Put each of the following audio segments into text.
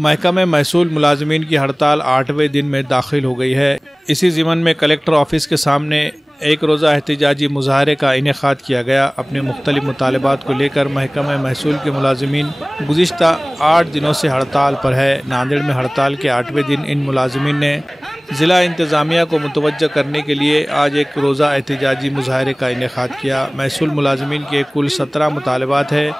महकमे महसूल मुलाजमीन की हड़ताल 8वें दिन में दाखिल हो गई है। इसी ज़िमन में कलेक्टर ऑफिस के सामने एक रोज़ा एहतजाजी मुजाहरे का इनेकाद किया गया। अपने मुख्तलिफ मुतालबात को लेकर महकमे महसूल के मुलाजमीन गुज़िश्ता 8 दिनों से हड़ताल पर है। नांदेड़ में हड़ताल के 8वें दिन इन मुलाजमीन ने ज़िला इंतज़ामिया को मुतवज्जह करने के लिए आज एक रोज़ा एहतजाजी मुजाहरे का इनेकाद किया। महसूल मुलाजमीन के कुल 17 मुतालबात है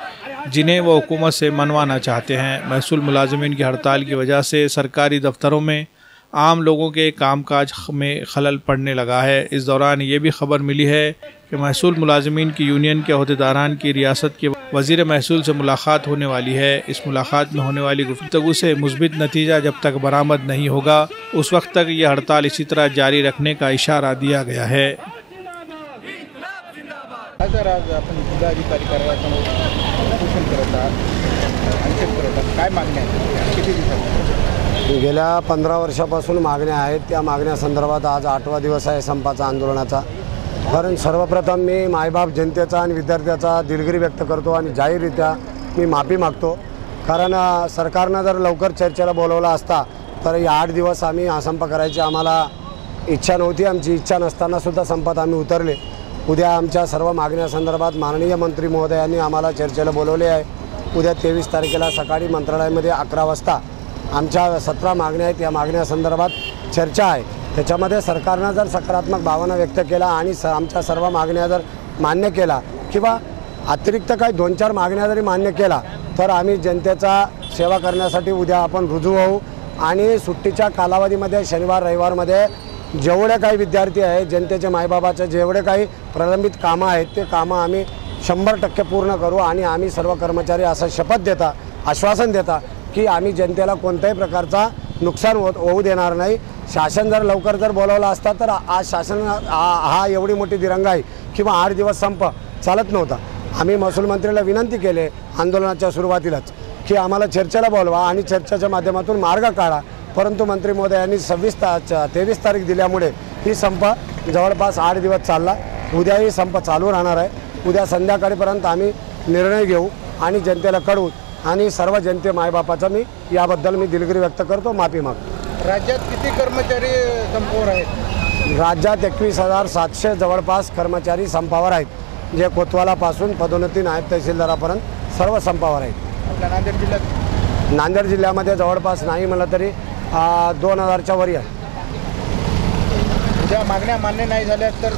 जिन्हें वो हुकूमत से मनवाना चाहते हैं। महसूल मुलाजमीन की हड़ताल की वजह से सरकारी दफ्तरों में आम लोगों के कामकाज में खलल पड़ने लगा है। इस दौरान ये भी खबर मिली है कि महसूल मुलाजमीन की यूनियन के अहदेदारान की रियासत के वज़ीर महसूल से मुलाकात होने वाली है। इस मुलाकात में होने वाली गुफ्तगू से मुस्बित नतीजा जब तक बरामद नहीं होगा उस वक्त तक ये हड़ताल इसी तरह जारी रखने का इशारा दिया गया है। गेल्या 15 वर्षापासून मागण्या आहेत। त्या मागण्यासंदर्भात आज 8वा दिवस आहे संपाचा आंदोलनाचा। कारण सर्वप्रथम मी मायबाप जनतेचा आणि विद्यार्थ्याचा दिलगिरी व्यक्त करतो आणि जाहीररित्या मी माफी मागतो। कारण सरकारने जर लवकर चर्चेला बोलवला असता तर या 8 दिवस आम्ही हा संप करायची आम्हाला इच्छा नव्हती। आमची इच्छा नसताना सुद्धा संपात आम्ही उतरले। उद्या आमच्या सर्व मागण्यासंदर्भात माननीय मंत्री महोदयांनी आम्हाला चर्चेला बोलवले आहे। उद्या 23 तारखेला सकाळी मंत्रालयामध्ये 11 वाजता आमच्या 17 मागण्या आहेत। या मागण्यासंदर्भात चर्चा आहे। त्याच्यामध्ये सरकारने जर सकारात्मक भावना व्यक्त केला आणि आमच्या सर्व मागण्या जर मान्य केला किंवा अतिरिक्त काही 2-4 मागण्या जरी मान्य केला तर आम्ही जनतेचा सेवा करण्यासाठी उद्या आपण रुजू होऊ। आणि सुट्टीच्या कालावधीमध्ये शनिवार रविवारमध्ये जेवढे काही विद्यार्थी आहेत जनतेचे मायबाबाचे जेवढे काही प्रलंबित कामं आहेत ते कामं आम्ही 100% पूर्ण करू। आणि आम्ही सर्व कर्मचारी असं शपथ देता आश्वासन देता की आम्ही जनतेला कोणत्याही प्रकारचा नुकसान होऊ देणार नाही। शासन जर लवकर जर बोलवला असता तर आज शासन हा एवढी मोठी दिरंगाई किंवा 8 दिवस संप चालत नव्हता। आम्ही महसूल मंत्र्याला विनंती केली आंदोलनाच्या सुरुवातीलाच की आम्हाला चर्चेला बोलवा आणि चर्चेच्या माध्यमातून मार्ग काढा। परंतु मंत्री महोदयांनी 23 तारीख दिल्यामुळे ही संप जवळपास 8 दिवस चालला। उद्याही संप चालू राहणार आहे। उद्या संध्याकाळपर्यंत आम्ही निर्णय घेऊ आणि जनतेला कळवू। आणि सर्व जनते मायबापाचा मी याबद्दल मी दिलगिरी व्यक्त करतो, माफी मागतो। राज्यात किती कर्मचारी संपावर आहेत? राज्यात 21,700 जवळपास कर्मचारी संपावर आहेत। जे कोतवालापासून पदोन्नती नायब तहसीलदारापर्यंत सर्व संपावर आहेत। आपल्या नांदेड जिल्ह्यामध्ये जवळपास नाही म्हणलं तरी 2000च्या वरी आहे। ज्या मागण्या मान्य नाही झाल्या तर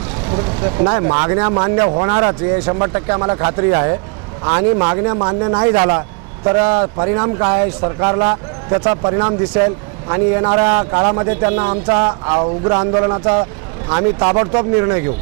नाही, मागण्या मान्य होणारच हे 100% आम्हाला खात्री आहे। आणि मागण्या मान्य नाही झाला तर परिणाम काय सरकारला त्याचा परिणाम दिसेल आणि येणाऱ्या काळामध्ये त्यांना आमचा उग्र आंदोलनाचा आम्ही ताबडतोब निर्णय घेऊ।